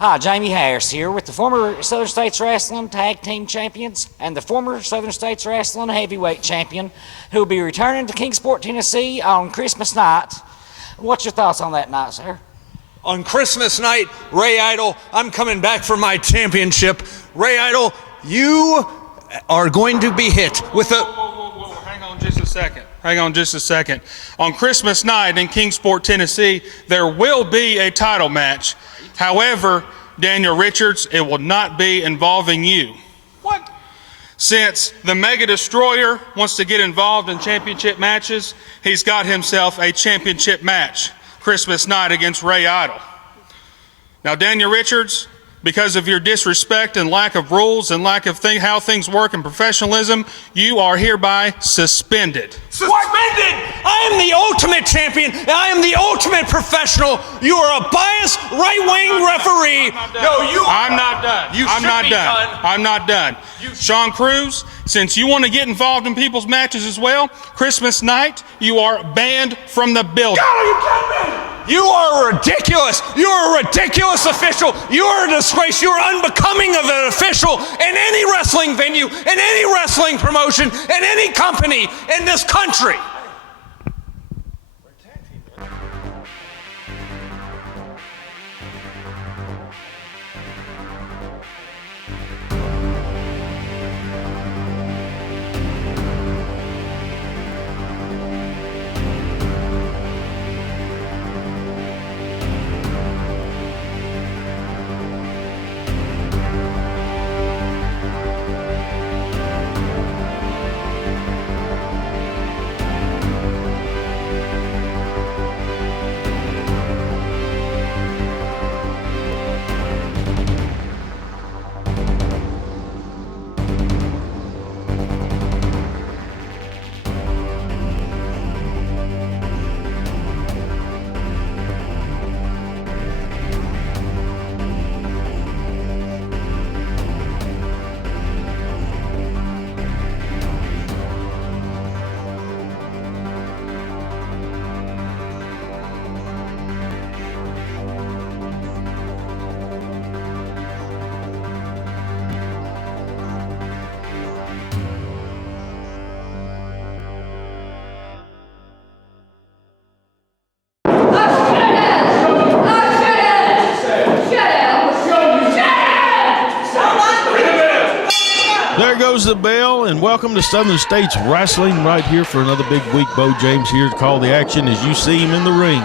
Hi, Jamie Harris here with the former Southern States Wrestling Tag Team Champions and the former Southern States Wrestling Heavyweight Champion who will be returning to Kingsport, Tennessee on Christmas night. What's your thoughts on that night, sir? On Christmas night, Ray Idol, I'm coming back for my championship. Ray Idol, you are going to be hit with a... Whoa. Hang on just a second. On Christmas night in Kingsport, Tennessee, there will be a title match. However, Daniel Richards, it will not be involving you. What? Since the Mega Destroyer wants to get involved in championship matches, he's got himself a championship match Christmas night against Ray Idol. Now, Daniel Richards, because of your disrespect and lack of rules and lack of how things work and professionalism, you are hereby suspended. Suspended? I am the ultimate champion, and I am the ultimate professional. You are a biased right-wing referee. I'm not done. Sean Cruz, since you want to get involved in people's matches as well, Christmas night, you are banned from the building. God, are you kidding me? You are ridiculous. You are a ridiculous official. You are a disgrace. You are unbecoming of an official in any wrestling venue, in any wrestling promotion, in any company in this country. There goes the bell, and welcome to Southern States Wrestling right here for another big week. Bo James here to call the action as you see him in the ring.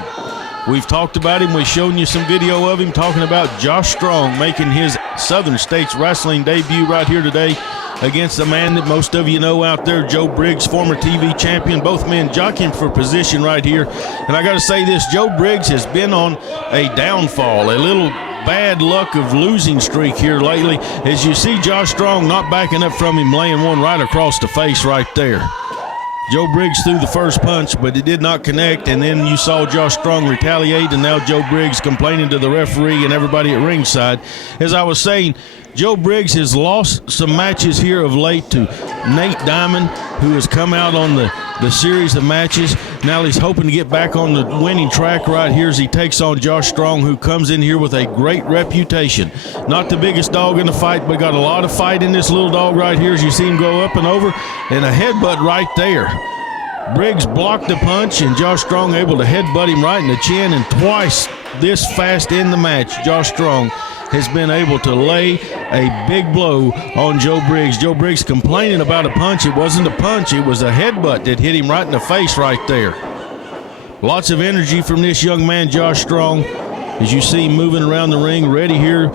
We've talked about him. We've shown you some video of him talking about Josh Strong making his Southern States Wrestling debut right here today against a man that most of you know out there, Joe Briggs, former TV champion. Both men jockeying for position right here. And I got to say this, Joe Briggs has been on a downfall, a little bad luck of losing streak here lately. As you see Josh Strong not backing up from him, laying one right across the face right there. Joe Briggs threw the first punch, but it did not connect, and then you saw Josh Strong retaliate, and now Joe Briggs complaining to the referee and everybody at ringside. As I was saying, Joe Briggs has lost some matches here of late to Nate Diamond, who has come out on the series of matches. Now he's hoping to get back on the winning track right here as he takes on Josh Strong, who comes in here with a great reputation. Not the biggest dog in the fight, but got a lot of fight in this little dog right here as you see him go up and over, and a headbutt right there. Briggs blocked the punch, and Josh Strong able to headbutt him right in the chin, and twice this fast in the match, Josh Strong has been able to lay a big blow on Joe Briggs. Joe Briggs complaining about a punch. It wasn't a punch, it was a headbutt that hit him right in the face right there. Lots of energy from this young man, Josh Strong, as you see him moving around the ring, ready here.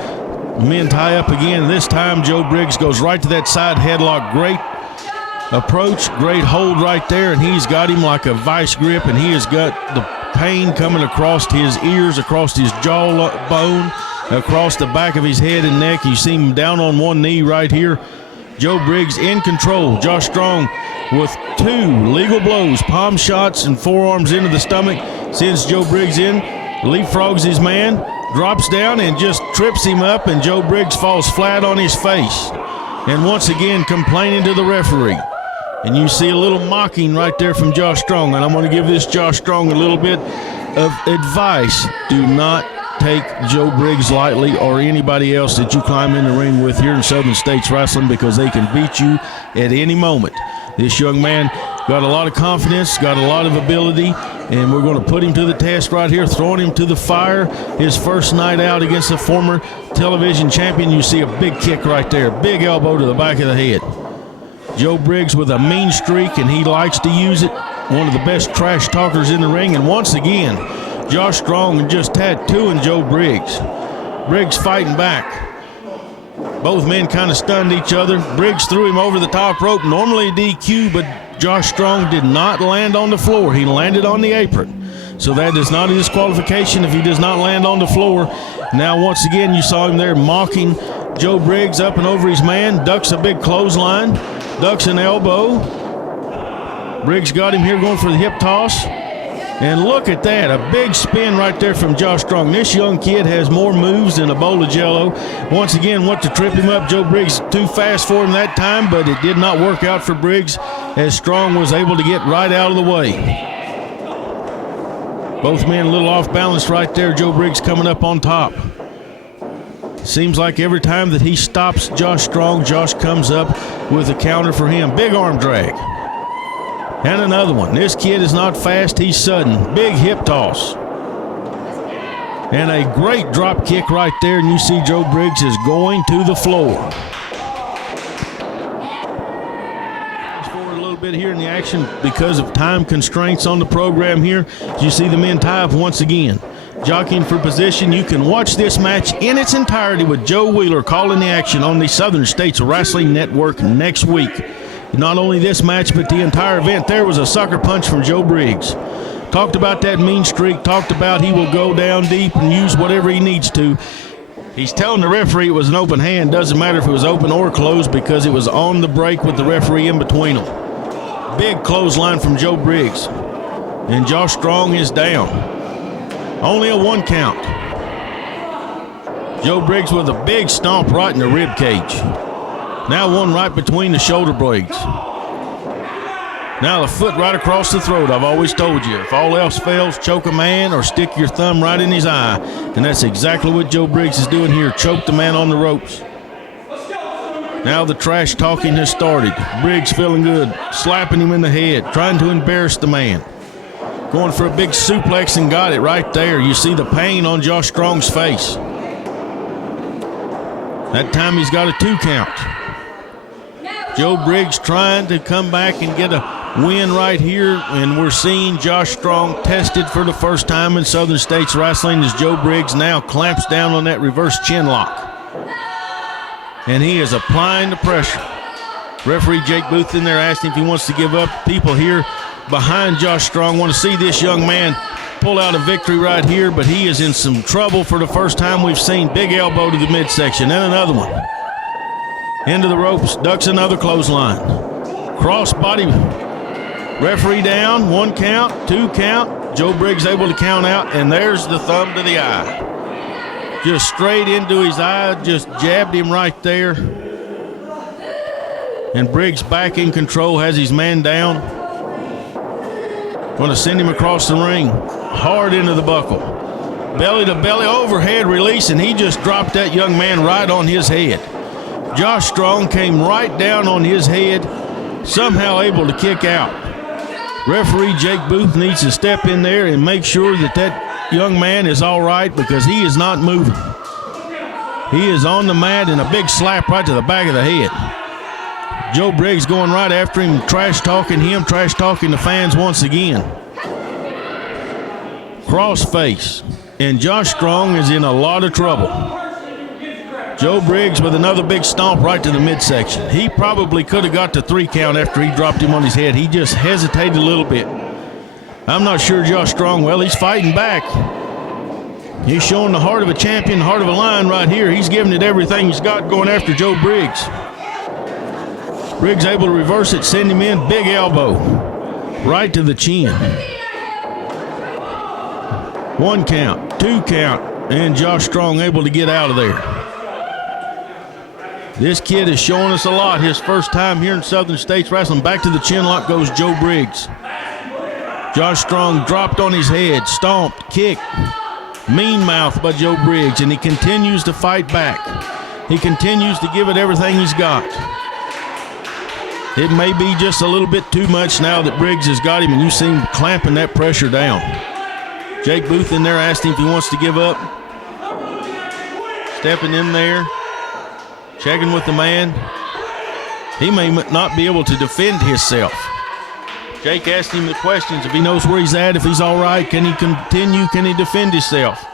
Men tie up again. This time Joe Briggs goes right to that side headlock. Great approach, great hold right there, and he's got him like a vice grip, and he has got the pain coming across his ears, across his jawbone, across the back of his head and neck. You see him down on one knee right here. Joe Briggs in control. Josh Strong with two legal blows, palm shots and forearms into the stomach, sends Joe Briggs in, leapfrogs his man, drops down and just trips him up, and Joe Briggs falls flat on his face. And once again complaining to the referee. And you see a little mocking right there from Josh Strong. And I'm going to give this Josh Strong a little bit of advice. Do not take Joe Briggs lightly or anybody else that you climb in the ring with here in Southern States Wrestling, because they can beat you at any moment. This young man got a lot of confidence, got a lot of ability, and we're going to put him to the test right here, throwing him to the fire. His first night out against the former television champion. You see a big kick right there, big elbow to the back of the head. Joe Briggs with a mean streak, and he likes to use it. One of the best trash talkers in the ring, and once again, Josh Strong just tattooing Joe Briggs. Briggs fighting back. Both men kind of stunned each other. Briggs threw him over the top rope, normally DQ, but Josh Strong did not land on the floor. He landed on the apron. So that is not a disqualification if he does not land on the floor. Now, once again, you saw him there mocking Joe Briggs up and over his man. Ducks a big clothesline, ducks an elbow. Briggs got him here going for the hip toss. And look at that, a big spin right there from Josh Strong. This young kid has more moves than a bowl of Jell-O. Once again, went to trip him up. Joe Briggs too fast for him that time, but it did not work out for Briggs as Strong was able to get right out of the way. Both men a little off balance right there. Joe Briggs coming up on top. Seems like every time that he stops Josh Strong, Josh comes up with a counter for him. Big arm drag. And another one. This kid is not fast, he's sudden. Big hip toss. And a great drop kick right there, and you see Joe Briggs is going to the floor. Fast forward a little bit here in the action because of time constraints on the program here. As you see the men tie up once again. Jockeying for position. You can watch this match in its entirety with Joe Wheeler calling the action on the Southern States Wrestling Network next week. Not only this match, but the entire event. There was a sucker punch from Joe Briggs. Talked about that mean streak, talked about he will go down deep and use whatever he needs to. He's telling the referee it was an open hand. Doesn't matter if it was open or closed because it was on the break with the referee in between them. Big clothesline from Joe Briggs. And Josh Strong is down. Only a 1 count. Joe Briggs with a big stomp right in the rib cage. Now one right between the shoulder blades. Now the foot right across the throat. I've always told you, if all else fails, choke a man or stick your thumb right in his eye. And that's exactly what Joe Briggs is doing here. Choke the man on the ropes. Now the trash talking has started. Briggs feeling good, slapping him in the head, trying to embarrass the man. Going for a big suplex and got it right there. You see the pain on Josh Strong's face. That time he's got a 2 count. Joe Briggs trying to come back and get a win right here, and we're seeing Josh Strong tested for the first time in Southern States Wrestling as Joe Briggs now clamps down on that reverse chin lock. And he is applying the pressure. Referee Jake Booth in there asking if he wants to give up. People here behind Josh Strong want to see this young man pull out a victory right here, but he is in some trouble for the first time we've seen. Big elbow to the midsection, and another one. Into the ropes, ducks another clothesline. Cross body, referee down, 1 count, 2 count. Joe Briggs able to count out, and there's the thumb to the eye. Just straight into his eye, just jabbed him right there. And Briggs back in control, has his man down. Going to send him across the ring, hard into the buckle. Belly to belly, overhead release, and he just dropped that young man right on his head. Josh Strong came right down on his head, somehow able to kick out. Referee Jake Booth needs to step in there and make sure that that young man is all right because he is not moving. He is on the mat and a big slap right to the back of the head. Joe Briggs going right after him, trash talking the fans once again. Cross face, and Josh Strong is in a lot of trouble. Joe Briggs with another big stomp right to the midsection. He probably could have got the 3 count after he dropped him on his head. He just hesitated a little bit. I'm not sure Josh Strong, well, he's fighting back. He's showing the heart of a champion, heart of a lion right here. He's giving it everything he's got going after Joe Briggs. Briggs able to reverse it, send him in, big elbow right to the chin. 1 count, 2 count, and Josh Strong able to get out of there. This kid is showing us a lot. His first time here in Southern States Wrestling. Back to the chin lock goes Joe Briggs. Josh Strong dropped on his head, stomped, kicked, mean mouth by Joe Briggs, and he continues to fight back. He continues to give it everything he's got. It may be just a little bit too much now that Briggs has got him, and you see him clamping that pressure down. Jake Booth in there asked him if he wants to give up. Stepping in there, checking with the man. He may not be able to defend himself. Jake asked him the questions, if he knows where he's at, if he's all right, can he continue, can he defend himself?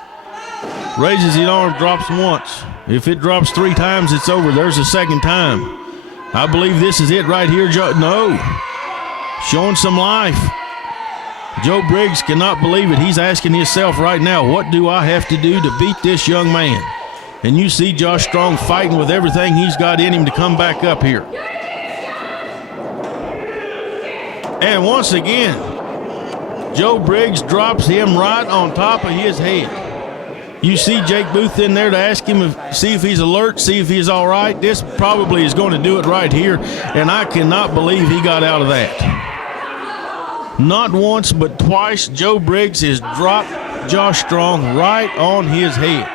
Raises his arm, drops once. If it drops 3 times, it's over. There's a second time. I believe this is it right here. No. Showing some life. Joe Briggs cannot believe it. He's asking himself right now, what do I have to do to beat this young man? And you see Josh Strong fighting with everything he's got in him to come back up here. And once again, Joe Briggs drops him right on top of his head. You see Jake Booth in there to ask him, see if he's alert, see if he's all right. This probably is going to do it right here, and I cannot believe he got out of that. Not once but twice, Joe Briggs has dropped Josh Strong right on his head.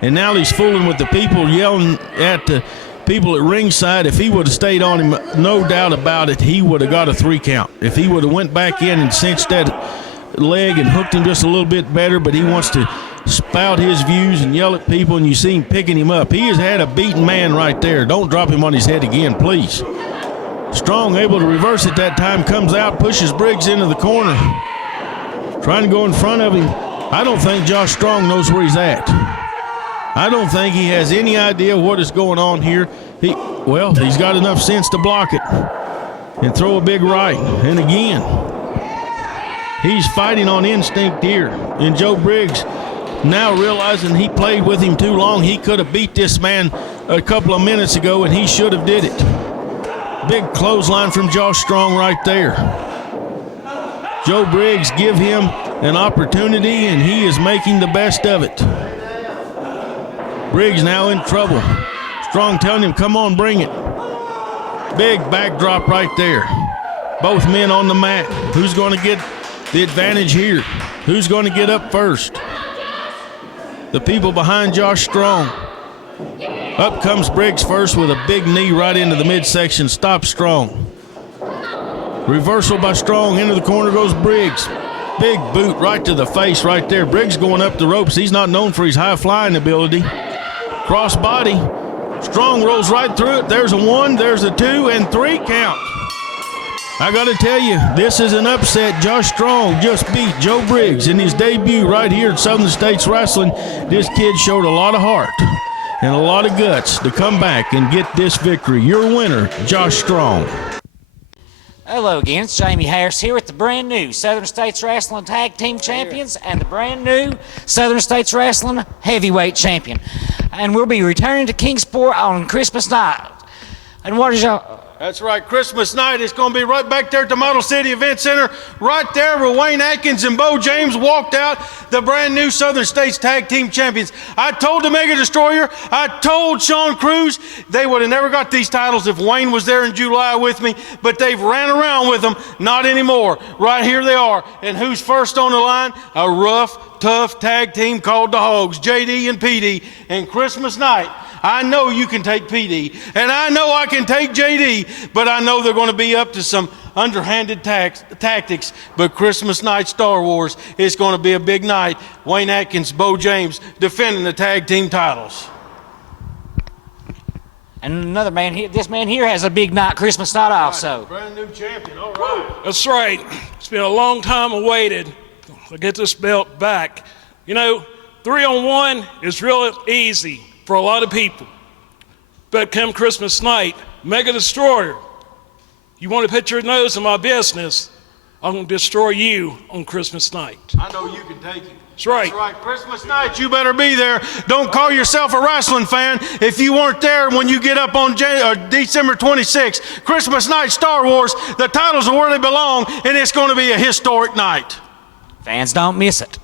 And now he's fooling with the people, yelling at the people at ringside. If he would have stayed on him, no doubt about it, he would have got a 3 count. If he would have went back in and cinched that leg and hooked him just a little bit better, but he wants to spout his views and yell at people, and you see him picking him up. He has had a beaten man right there. Don't drop him on his head again, please. Strong able to reverse it that time, comes out, pushes Briggs into the corner, trying to go in front of him. I don't think Josh Strong knows where he's at. I don't think he has any idea what is going on here. He's got enough sense to block it and throw a big right. And again, he's fighting on instinct here. And Joe Briggs now realizing he played with him too long. He could have beat this man a couple of minutes ago, and he should have did it. Big clothesline from Josh Strong right there. Joe Briggs give him an opportunity, and he is making the best of it. Briggs now in trouble. Strong telling him, come on, bring it. Big backdrop right there. Both men on the mat. Who's going to get the advantage here? Who's going to get up first? The people behind Josh Strong. Up comes Briggs first with a big knee right into the midsection. Stops Strong. Reversal by Strong. Into the corner goes Briggs. Big boot right to the face right there. Briggs going up the ropes. He's not known for his high flying ability. Cross body. Strong rolls right through it. There's a 1, there's a 2, and 3 count. I got to tell you, this is an upset. Josh Strong just beat Joe Briggs in his debut right here at Southern States Wrestling. This kid showed a lot of heart and a lot of guts to come back and get this victory. Your winner, Josh Strong. Hello again, it's Jamie Harris here with the brand new Southern States Wrestling Tag Team Champions and the brand new Southern States Wrestling Heavyweight Champion. And we'll be returning to Kingsport on Christmas night. And what is y'all... That's right, Christmas night. It's going to be right back there at the Model City Event Center, right there where Wayne Atkins and Bo James walked out, the brand new Southern States Tag Team Champions. I told the Mega Destroyer, I told Sean Cruz, they would have never got these titles if Wayne was there in July with me, but they've ran around with them. Not anymore. Right here they are. And who's first on the line? A rough, tough tag team called the Hogs, JD and PD. And Christmas night, I know you can take PD, and I know I can take JD, but I know they're going to be up to some underhanded tactics. But Christmas night, Star Wars, it's going to be a big night. Wayne Atkins, Bo James defending the tag team titles. And another man here, this man here has a big night, Christmas night also. Brand new champion, all right. That's right. It's been a long time awaited to get this belt back. You know, 3-on-1 is real easy for a lot of people. But come Christmas night, Mega Destroyer, you want to put your nose in my business, I'm going to destroy you on Christmas night. I know you can take it. That's right. That's right. Christmas night, you better be there. Don't call yourself a wrestling fan if you weren't there when you get up on December 26th. Christmas night, Star Wars, the titles are where they belong, and it's going to be a historic night. Fans don't miss it.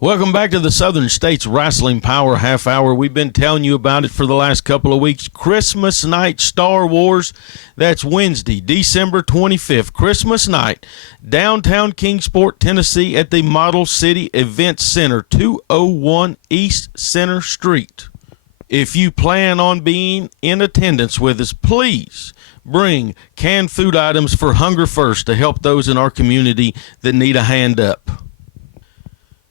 Welcome back to the Southern States Wrestling Power Half Hour. We've been telling you about it for the last couple of weeks. Christmas night Star Wars. That's Wednesday, December 25th. Christmas night, downtown Kingsport, Tennessee at the Model City Event Center, 201 East Center Street. If you plan on being in attendance with us, please bring canned food items for Hunger First to help those in our community that need a hand up.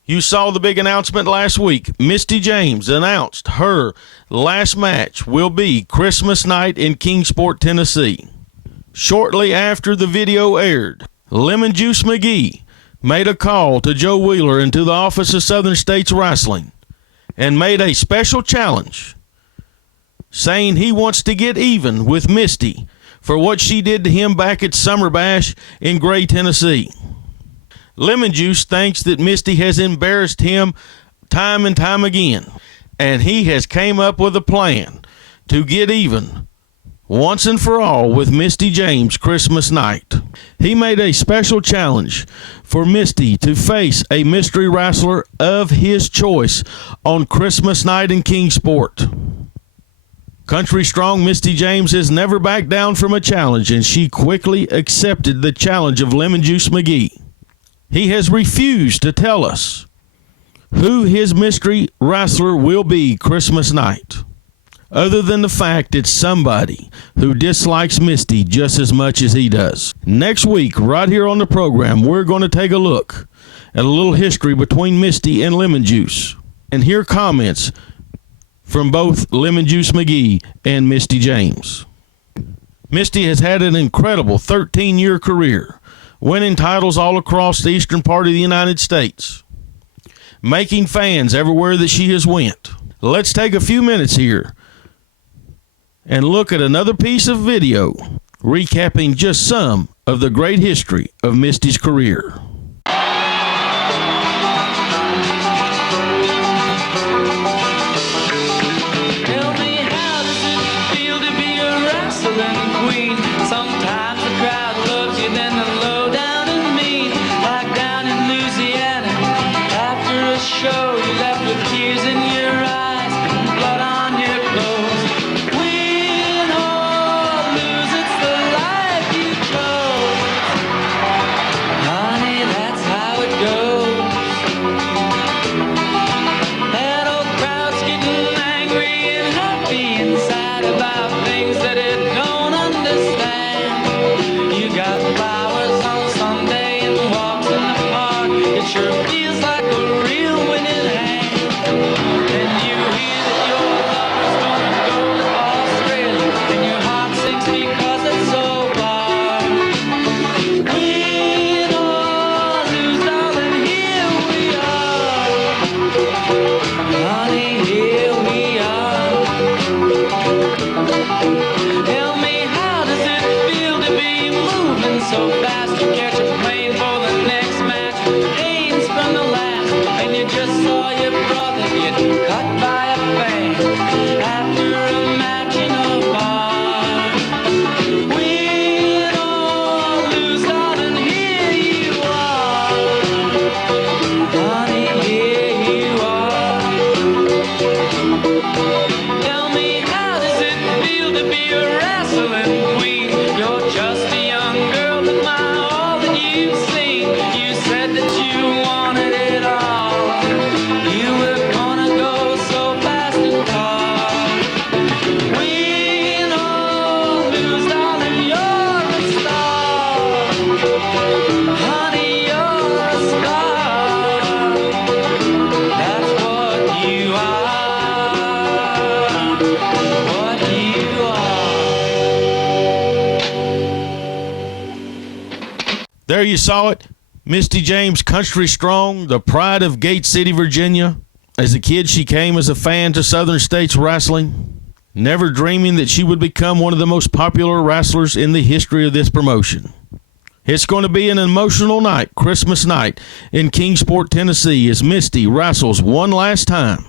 You saw the big announcement last week. Misty James announced her last match will be Christmas night in Kingsport, Tennessee. Shortly after the video aired, Lemon Juice McGee made a call to Joe Wheeler and to the office of Southern States Wrestling and made a special challenge saying he wants to get even with Misty for what she did to him back at Summer Bash in Gray, Tennessee. Lemon Juice thinks that Misty has embarrassed him time and time again, and he has came up with a plan to get even once and for all with Misty James Christmas night. He made a special challenge for Misty to face a mystery wrestler of his choice on Christmas night in Kingsport. Country strong Misty James has never backed down from a challenge, and she quickly accepted the challenge of Lemon Juice McGee. He has refused to tell us who his mystery wrestler will be Christmas night, other than the fact it's somebody who dislikes Misty just as much as he does. Next week, right here on the program, we're going to take a look at a little history between Misty and Lemon Juice and hear comments from both Lemon Juice McGee and Misty James. Misty has had an incredible 13-year career, winning titles all across the eastern part of the United States, making fans everywhere that she has went. Let's take a few minutes here and look at another piece of video recapping just some of the great history of Misty's career. Tell me, how does it feel to be a wrestling queen? Sometimes the crowd loves you, then the low down and mean. Like down in Louisiana, after a show, you left with tears in your eyes, blood on your clothes. Win or lose, it's the life you chose. Honey, that's how it goes. That old crowd's getting angry and happy inside about things that it don't understand. You got flowers on Sunday and walks in the park. It sure feels like a real winning hand. Then you hear that your lover's gonna go to Australia, and your heart sinks because it's so far. Win or lose, darling, here we are. Honey, here we are. Tell me, how does it feel to be moving so fast? You catch a plane for the next match, pains from the last, and you just saw your brother get cut by a fan after a match in a bar. Win or lose, darling, here you are. Honey, here you are. Tell me, how does it feel to be a wrestling queen? You're just a young girl, but my all that you've seen. You said that you wanted it all. You were gonna go so fast and far. Win or lose, darling, you're a star. Honey, you're a star. That's what you are. What you are. There you saw it. Misty James, country strong, the pride of Gate City, Virginia. As a kid, she came as a fan to Southern States Wrestling, never dreaming that she would become one of the most popular wrestlers in the history of this promotion. It's going to be an emotional night, Christmas night, in Kingsport, Tennessee, as Misty wrestles one last time.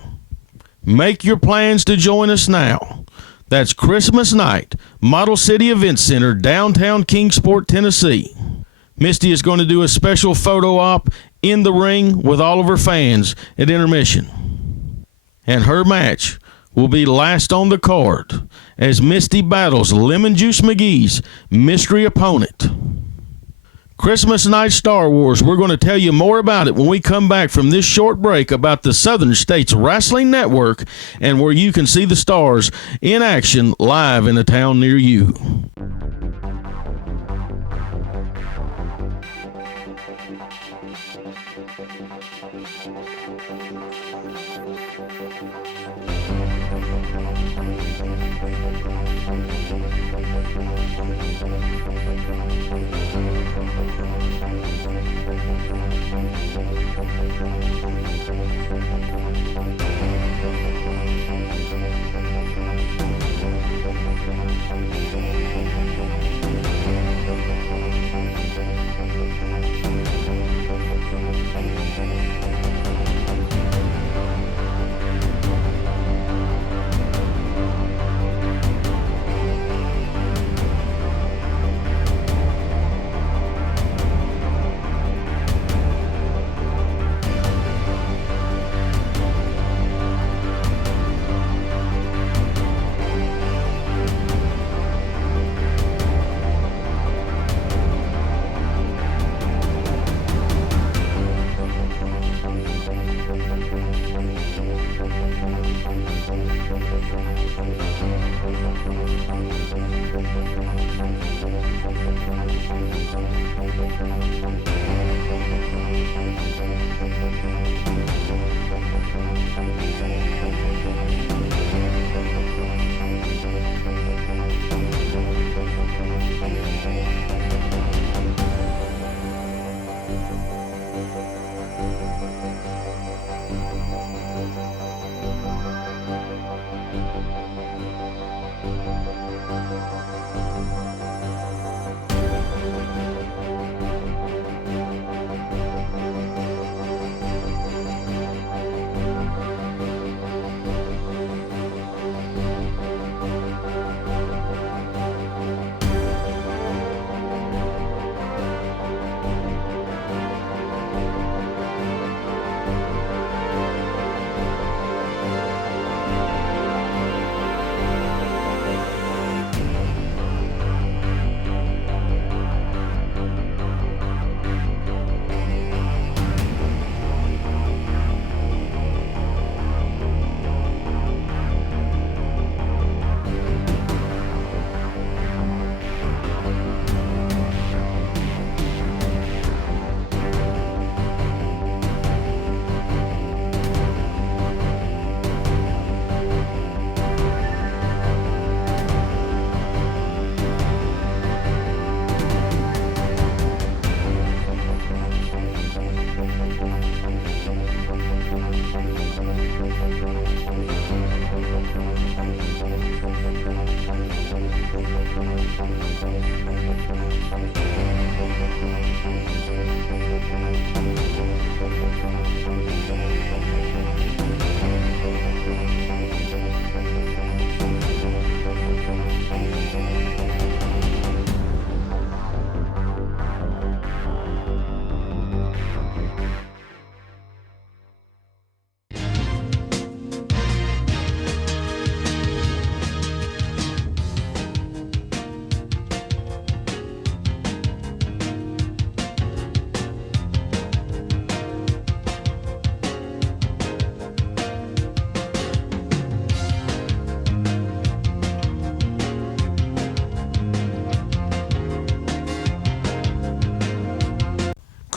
Make your plans to join us now. That's Christmas night, Model City Event Center, downtown Kingsport, Tennessee. Misty is going to do a special photo op in the ring with all of her fans at intermission. And her match will be last on the card as Misty battles Lemon Juice McGee's mystery opponent. Christmas Night Star Wars, we're going to tell you more about it when we come back from this short break about the Southern States Wrestling Network and where you can see the stars in action live in a town near you.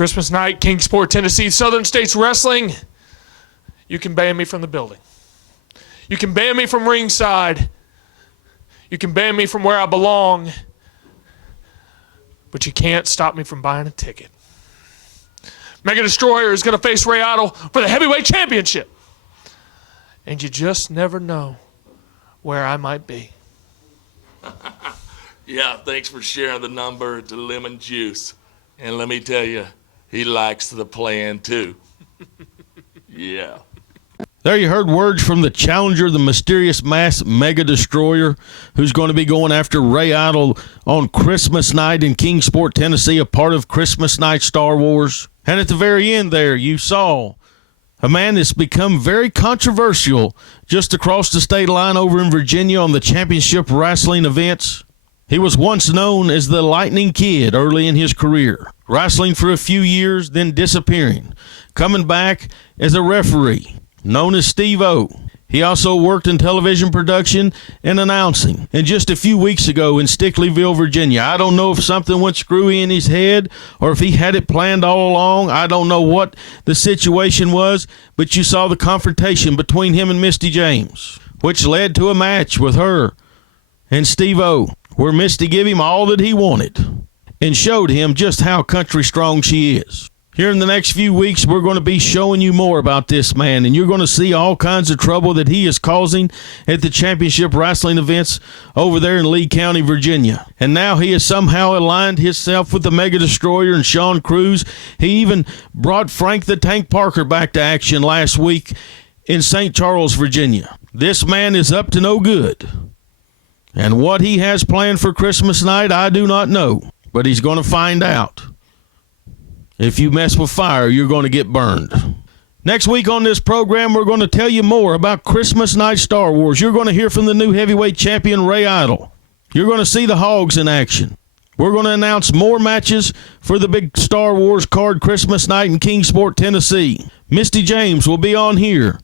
Christmas night, Kingsport, Tennessee, Southern States Wrestling. You can ban me from the building. You can ban me from ringside. You can ban me from where I belong. But you can't stop me from buying a ticket. Mega Destroyer is going to face Ray Idol for the heavyweight championship. And you just never know where I might be. Yeah, thanks for sharing the number to Lemon Juice. And let me tell you, he likes the plan too. Yeah. There you heard words from the challenger, the mysterious masked Mega Destroyer, who's going to be going after Ray Idol on Christmas night in Kingsport, Tennessee, a part of Christmas Night Star Wars. And at the very end there, you saw a man that's become very controversial just across the state line over in Virginia on the championship wrestling events. He was once known as the Lightning Kid early in his career, wrestling for a few years, then disappearing, coming back as a referee, known as Steve-O. He also worked in television production and announcing. And just a few weeks ago in Stickleyville, Virginia, I don't know if something went screwy in his head or if he had it planned all along. I don't know what the situation was, but you saw the confrontation between him and Misty James, which led to a match with her and Steve-O, where Misty gave him all that he wanted and showed him just how country strong she is. Here in the next few weeks, we're going to be showing you more about this man, and you're going to see all kinds of trouble that he is causing at the championship wrestling events over there in Lee County, Virginia. And now he has somehow aligned himself with the Mega Destroyer and Sean Cruz. He even brought Frank the Tank Parker back to action last week in St. Charles, Virginia. This man is up to no good. And what he has planned for Christmas night, I do not know, but he's going to find out. If you mess with fire, you're going to get burned. Next week on this program, we're going to tell you more about Christmas Night Star Wars. You're going to hear from the new heavyweight champion, Ray Idol. You're going to see the Hogs in action. We're going to announce more matches for the big Star Wars card Christmas night in Kingsport, Tennessee. Misty James will be on here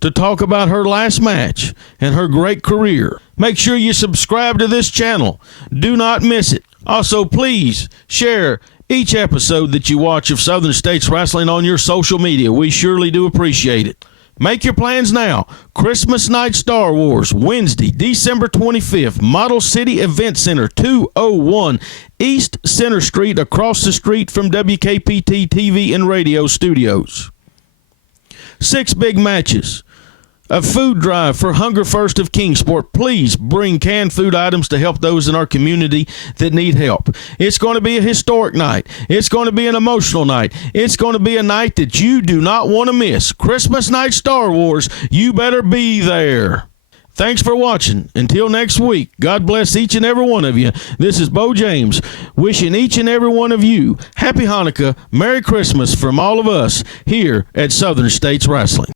to talk about her last match and her great career. Make sure you subscribe to this channel. Do not miss it. Also, please share each episode that you watch of Southern States Wrestling on your social media. We surely do appreciate it. Make your plans now. Christmas Night Star Wars, Wednesday, December 25th, Model City Event Center, 201 East Center Street, across the street from WKPT TV and radio studios. 6 big matches. A food drive for Hunger First of Kingsport. Please bring canned food items to help those in our community that need help. It's going to be a historic night. It's going to be an emotional night. It's going to be a night that you do not want to miss. Christmas Night Star Wars, you better be there. Thanks for watching. Until next week, God bless each and every one of you. This is Bo James, wishing each and every one of you Happy Hanukkah, Merry Christmas from all of us here at Southern States Wrestling.